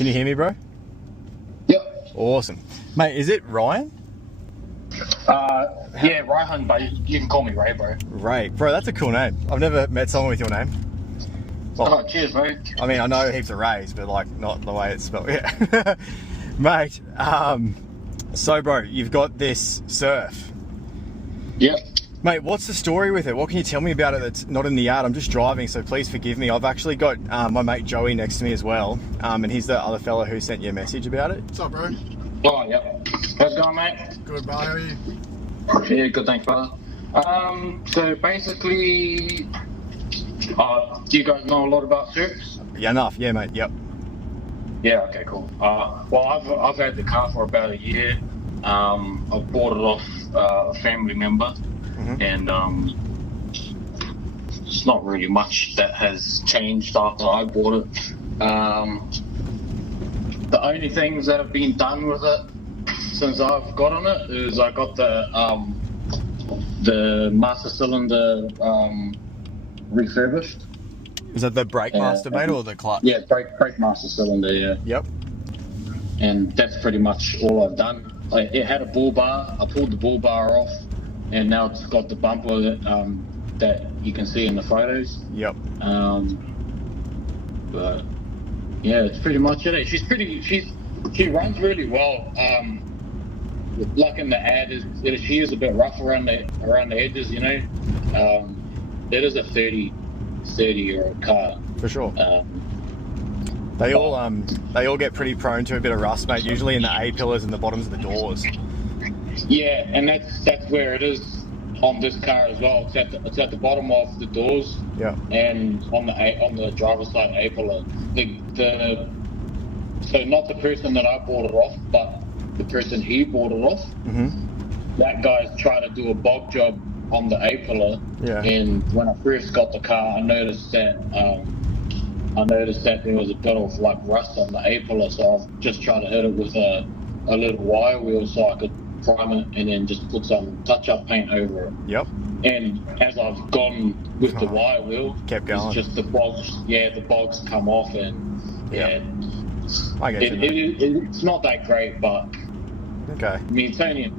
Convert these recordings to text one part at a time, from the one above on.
Can you hear me, bro? Yep. Awesome. Mate, is it Ryan? Yeah, Ryan, but you can call me Ray, bro. Ray. Bro, that's a cool name. I've never met someone with your name. Well, cheers, mate. I mean, I know heaps of Rays, but like not the way it's spelled. Yeah. Mate, so bro, you've got this Surf. Yep. Mate, what's the story with it? What can you tell me about it that's not in the yard? I'm just driving, so please forgive me. I've actually got my mate Joey next to me as well, and he's the other fella who sent you a message about it. What's up, bro? Oh, yep. How's it going, mate? Good, bro. How are you? Yeah, good, thanks, brother. So basically, do you guys know a lot about surfs? Yeah, enough. Yeah, mate. Yep. Yeah, okay, cool. Well, I've had the car for about a year. I bought it off a family member, and it's not really much that has changed after I bought it. The only things that have been done with it since I've got on it is I got the master cylinder refurbished. Is that the brake master, mate, or the clutch? Yeah, brake master cylinder, yeah. Yep. And that's pretty much all I've done. It had a bull bar. I pulled the bull bar off, and now it's got the bumper that you can see in the photos. Yep. But yeah, it's pretty much it. She runs really well. Like in the ad, she is a bit rough around the edges, you know. It is a 30-year-old car. For sure. They all get pretty prone to a bit of rust, mate. Usually in the A pillars and the bottoms of the doors. Yeah, and that's where it is on this car as well. It's at the bottom of the doors. Yeah. And on the driver's side A pillar. So not the person that I bought it off, but the person he bought it off. That guy's tried to do a bog job on the A pillar. Yeah. And when I first got the car, I noticed that there was a bit of like rust on the A pillar, so I've just tried to hit it with a little wire wheel so I could prime it and then just put some touch-up paint over it. Yep. And as I've gone with the wire wheel, kept going. It's just the bogs come off, and yeah, I get it's not that great, but okay. I mean, it's only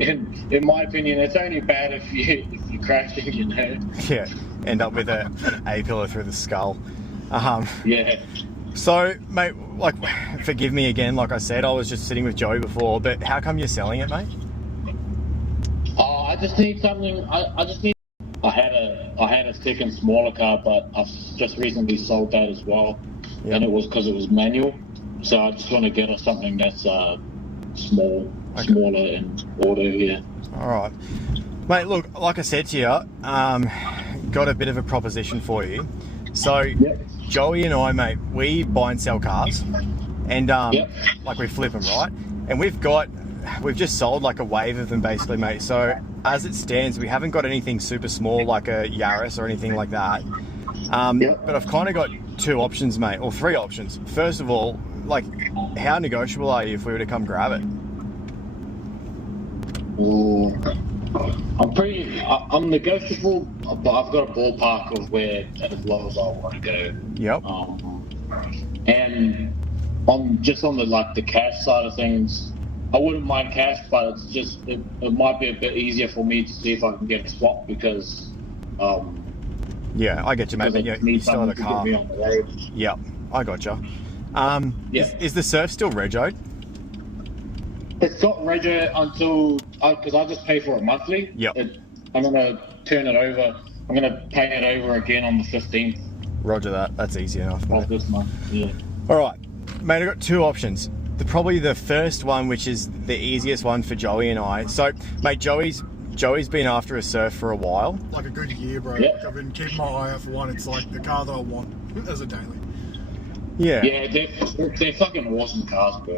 in my opinion, it's only bad if you crashing, you know. Yeah, end up with an A pillar through the skull. Yeah. So, mate, like, forgive me again. Like I said, I was just sitting with Joey before, but how come you're selling it, mate? I just need something. I had a second smaller car, but I've just recently sold that as well, and it was because it was manual. So I just want to get something that's smaller and auto. Yeah. All right, mate. Look, like I said to you, got a bit of a proposition for you. So, Joey and I, mate, we buy and sell cars, and like we flip them, right? And we've just sold like a wave of them basically, mate. So as it stands, we haven't got anything super small like a Yaris or anything like that. But I've kind of got two options, mate, or three options. First of all, like, how negotiable are you if we were to come grab it? Ooh. I'm negotiable, but I've got a ballpark of where as low as I want to go. Yep. And on the cash side of things, I wouldn't mind cash, but it's just it might be a bit easier for me to see if I can get a swap because. Yeah, I get you, mate. But you still have a car. Yep, I got you. Is the Surf still regoed? It's got rego until because I just pay for it monthly. Yep. I'm gonna turn it over. I'm gonna pay it over again on the 15th. Roger that. That's easy enough, mate. Of this month. Yeah. All right, mate. I've got two options. Probably the first one, which is the easiest one for Joey and I. So, mate, Joey's been after a Surf for a while. Like a good year, bro. Yep. Like I've been keeping my eye out for one. It's like the car that I want as a daily. Yeah. Yeah, they're fucking awesome cars, bro.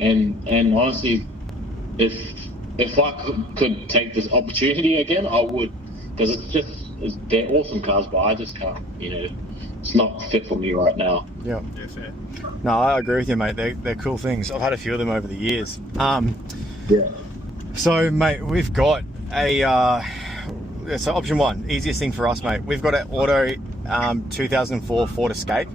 And honestly, if I could take this opportunity again, I would, because they're awesome cars, but I just can't, you know, it's not fit for me right now. Yeah. Yeah, fair. No, I agree with you, mate. They're cool things. I've had a few of them over the years. Yeah. So, mate, we've got so option one, easiest thing for us, mate. We've got an auto 2004 Ford Escape.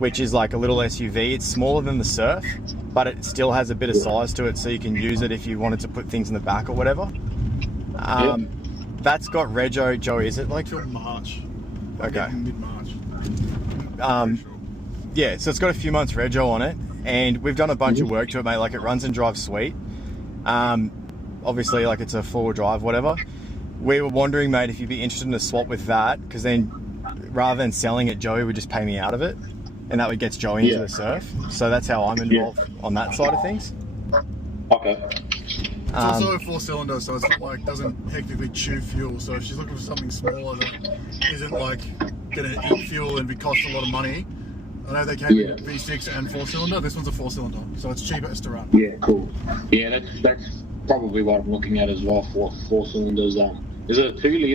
which is like a little SUV. It's smaller than the Surf, but it still has a bit of size to it, so you can use it if you wanted to put things in the back or whatever. That's got rego, Joey, is it like till March? Okay. Mid-March. Yeah, so it's got a few months rego on it, and we've done a bunch of work to it, mate. Like, it runs and drives sweet. Obviously, like, it's a four-wheel drive, whatever. We were wondering, mate, if you'd be interested in a swap with that, because then rather than selling it, Joey would just pay me out of it, and that would get Joey into the Surf. So that's how I'm involved on that side of things. Okay. It's also a 4-cylinder, so it's not like doesn't hectically chew fuel. So if she's looking for something smaller that isn't like going to eat fuel and cost a lot of money, I know they came in V6 and 4-cylinder. This one's a 4-cylinder, so it's cheapest to run. Yeah, cool. Yeah, that's probably what I'm looking at as well for 4-cylinders. Is it a 2 litre?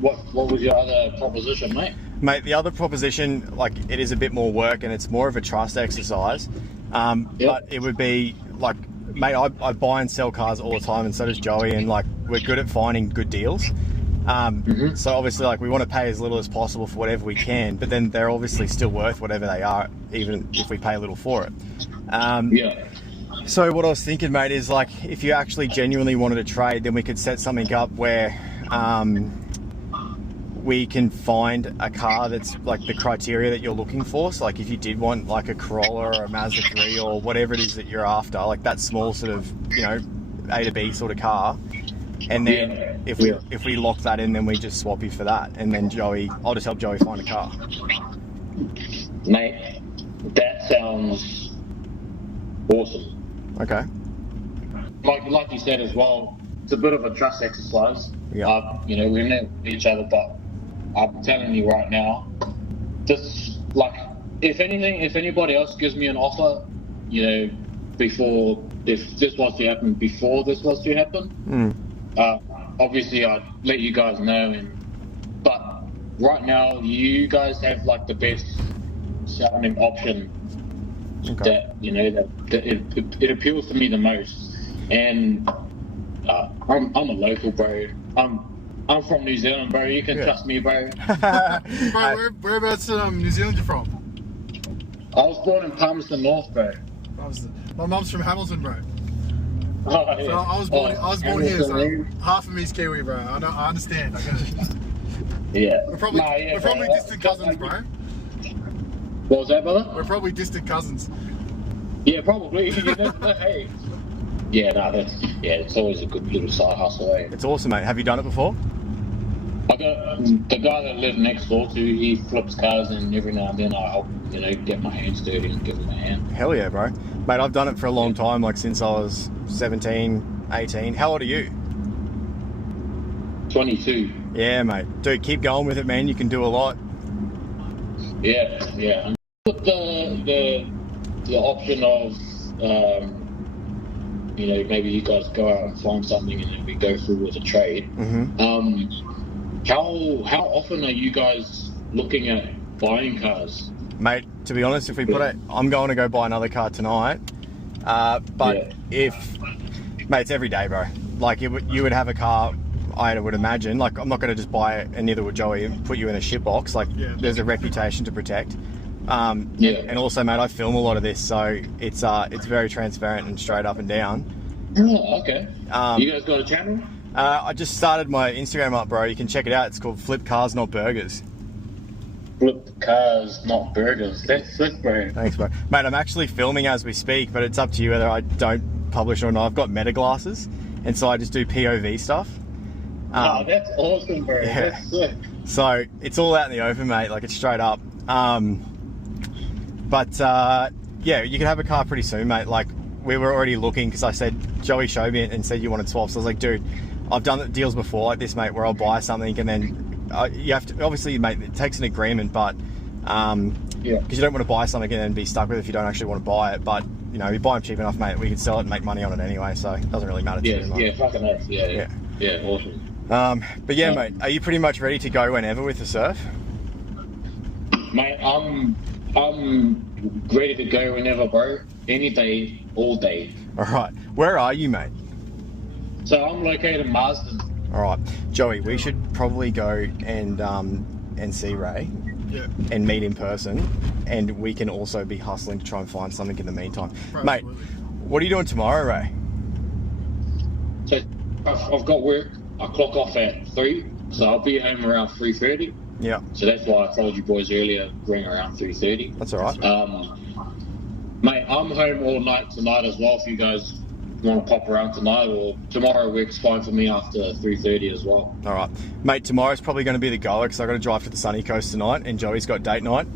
What was your other proposition, mate? Mate, the other proposition, like, it is a bit more work and it's more of a trust exercise. But it would be like, mate, I buy and sell cars all the time, and so does Joey, and like, we're good at finding good deals. So obviously, like, we want to pay as little as possible for whatever we can, but then they're obviously still worth whatever they are, even if we pay a little for it. So what I was thinking, mate, is like, if you actually genuinely wanted to trade, then we could set something up where we can find a car that's like the criteria that you're looking for. So like, if you did want like a Corolla or a Mazda 3 or whatever it is that you're after, like that small sort of, you know, A to B sort of car, and then if we lock that in, then we just swap you for that, and then I'll just help Joey find a car. Mate, that sounds awesome. Okay. Like you said as well, it's a bit of a trust exercise. You know, we know each other, but I'm telling you right now, just like, if anybody else gives me an offer, you know, if this was to happen before this was to happen, obviously I'd let you guys know. But right now, you guys have like the best sounding option. That, you know, that it appeals to me the most. And I'm a local, bro. I'm from New Zealand, bro. You can trust me, bro. Bro, whereabouts New Zealand you from? I was born in Palmerston North, bro. My mum's from Hamilton, bro. Oh, yeah. So I was born here, so half of me's Kiwi, bro. I understand. I get it. Yeah. We're probably distant cousins, bro. What was that, brother? We're probably distant cousins. Yeah, probably. Hey. Yeah, it's always a good little side hustle, eh? It's awesome, mate. Have you done it before? I got the guy that lived next door to. He flips cars, and every now and then I help, you know, get my hands dirty and give him a hand. Hell yeah, bro. Mate, I've done it for a long time, like since I was 17, 18. How old are you? 22. Yeah, mate. Dude, keep going with it, man. You can do a lot. Yeah. With the option of, you know, maybe you guys go out and find something and then we go through with a trade. How often are you guys looking at buying cars? Mate, to be honest, if we I'm going to go buy another car tonight. But mate, it's every day, bro. Like, you would have a car, I would imagine. Like, I'm not going to just buy it, and neither would Joey, and put you in a shit box. Like, there's a reputation to protect. And also, mate, I film a lot of this, so it's very transparent and straight up and down. Oh, okay. You guys got a channel? I just started my Instagram up, bro. You can check it out. It's called Flip Cars Not Burgers. Flip Cars Not Burgers. That's sick, bro. Thanks, bro. Mate, I'm actually filming as we speak, but it's up to you whether I don't publish or not. I've got meta glasses, and so I just do POV stuff. Oh, that's awesome, bro. Yeah. That's sick. So it's all out in the open, mate. Like, it's straight up. Yeah, you can have a car pretty soon, mate. Like, we were already looking, because I said, Joey showed me it and said you wanted swaps. So I was like, dude, I've done deals before like this, mate, where I'll buy something and then you have to, obviously, mate, it takes an agreement, but because you don't want to buy something and then be stuck with it if you don't actually want to buy it. But, you know, you buy them cheap enough, mate, we can sell it and make money on it anyway, so it doesn't really matter too much. Yeah, fucking nice. Yeah, awesome. But yeah, mate, are you pretty much ready to go whenever with the Surf? Mate, I'm ready to go whenever, bro. Any day, all day. All right. Where are you, mate? So I'm located in Marsden. All right, Joey, we should probably go and see Ray. and meet in person, and we can also be hustling to try and find something in the meantime. Mate, what are you doing tomorrow, Ray? So I've got work. I clock off at 3, so I'll be home around 3:30. Yeah. So that's why I told you boys earlier, bring around 3:30. That's all right. Mate, I'm home all night tonight as well. If you guys want to pop around tonight, or tomorrow works fine for me after 3:30 as well. All right, mate. Tomorrow's probably going to be the goer because I got to drive to the sunny coast tonight, and Joey's got date night.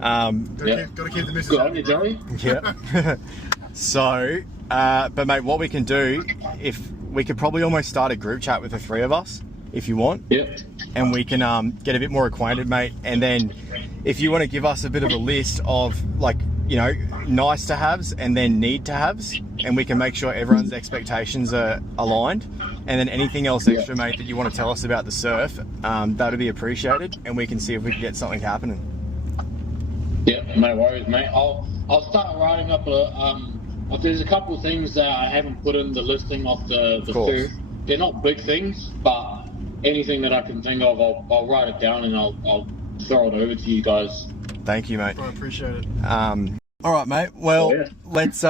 Got to keep the missus. Good on you, Joey. Yeah. So, but mate, what we can do, if we could probably almost start a group chat with the 3 of us, if you want. Yep. And we can get a bit more acquainted, mate. And then, if you want to give us a bit of a list of like, you know, nice to haves and then need to haves, and we can make sure everyone's expectations are aligned. And then anything else extra, mate, that you want to tell us about the surf, that'd be appreciated, and we can see if we can get something happening. Yeah, no worries, mate. I'll start writing up there's a couple of things that I haven't put in the listing of the surf. They're not big things, but anything that I can think of, I'll write it down and I'll throw it over to you guys. Thank you, mate. I appreciate it. All right, mate. Well, let's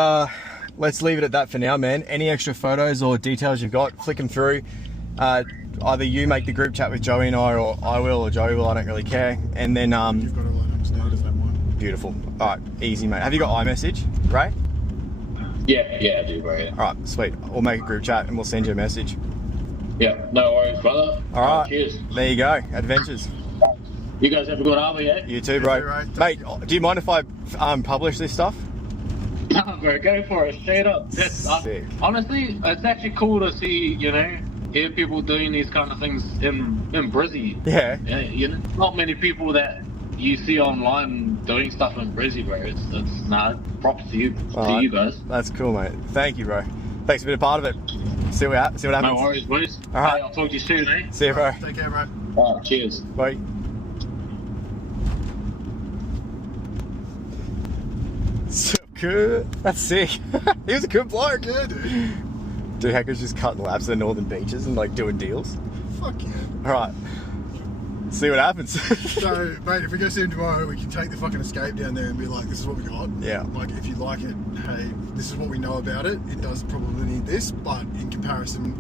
leave it at that for now, man. Any extra photos or details you've got, flick them through. Either you make the group chat with Joey and I, or I will, or Joey will. I don't really care. And then You've got to line up standards, that one. Beautiful. All right, easy, mate. Have you got iMessage, Ray? Yeah, I do, bro. Yeah. All right, sweet. We'll make a group chat and we'll send you a message. Yeah, no worries, brother. All right. Cheers. There you go. Adventures. You guys have a good army, eh? You too, bro. Mate, do you mind if I publish this stuff? No, bro, go for it. Straight up. Sick. Honestly, it's actually cool to see, hear people doing these kind of things in Brizzy. Yeah. Not many people that you see online doing stuff in Brizzy, bro. It's props to you, you guys. That's cool, mate. Thank you, bro. Thanks for being a part of it. See what happens. No worries, boys. All right. Hey, I'll talk to you soon, eh? See you, bro. Take care, bro. All right, cheers. Bye. So good. That's sick. He was a good bloke. Yeah, dude. Dude, Hecker's just cutting laps at the northern beaches and like doing deals. Fuck yeah. All right. See what happens. So, mate, if we go see him tomorrow, we can take the fucking Escape down there and be like, this is what we got. Yeah. Like, if you like it, hey, this is what we know about it. It does probably need this, but in comparison,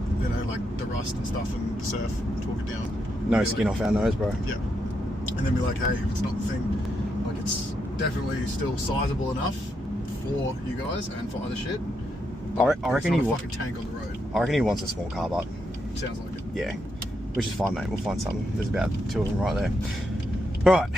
like the rust and stuff and the surf, talk it down. No skin off our nose, bro. Yeah. And then be like, hey, if it's not the thing, like it's definitely still sizable enough for you guys and for other shit. I reckon he fucking tank on the road. I reckon he wants a small car, but Sounds like it. yeah, which is fine, mate. We'll find something. There's about 2 of them right there. All right.